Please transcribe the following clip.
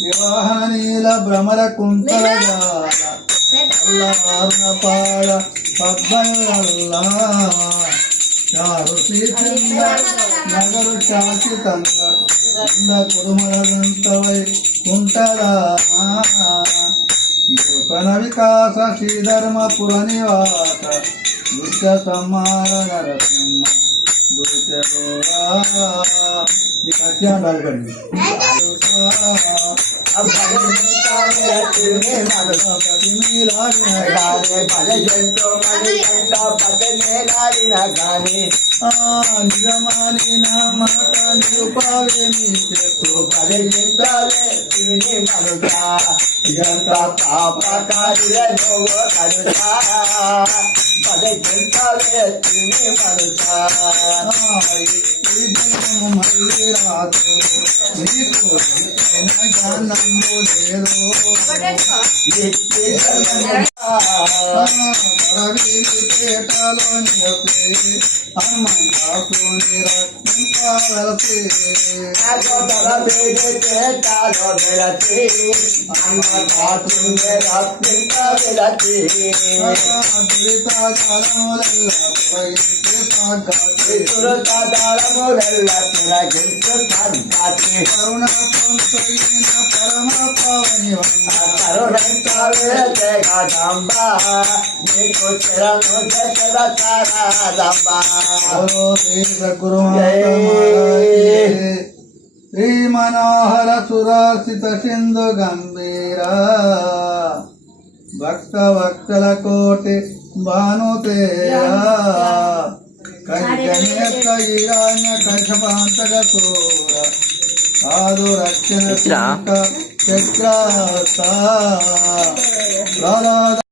వివాహనీల భ్రమర కుంతల పాడ నగరు శాశ్వతంగా ఇంద కుడుమలంతవై కుంటదా నూతన వికాస శ్రీధర్మపుర నివాస దుర్గ సంహార నరసింహ దుర్గోరా ఈ కట్యాండాలు కండి నిజమాని నా మాట నిరుపావేమి చెప్పు ఈ జన్మము మళ్ళీ రాదు నీకు జ్ఞానము లేదు పరవీటలోని హనుమంతాసుని రక్షించవలసి దురిత కాలములెల్ల పరమ పవని ఓ శ్రీ సద్గురు శ్రీ మనోహర సురాసిత సింధు గంభీర భక్త భక్తల కోటి భానుతేయ కంచనేత్ర ఈరాణ్య కశపాంతక సూర రక్షణ చక్ర రాధా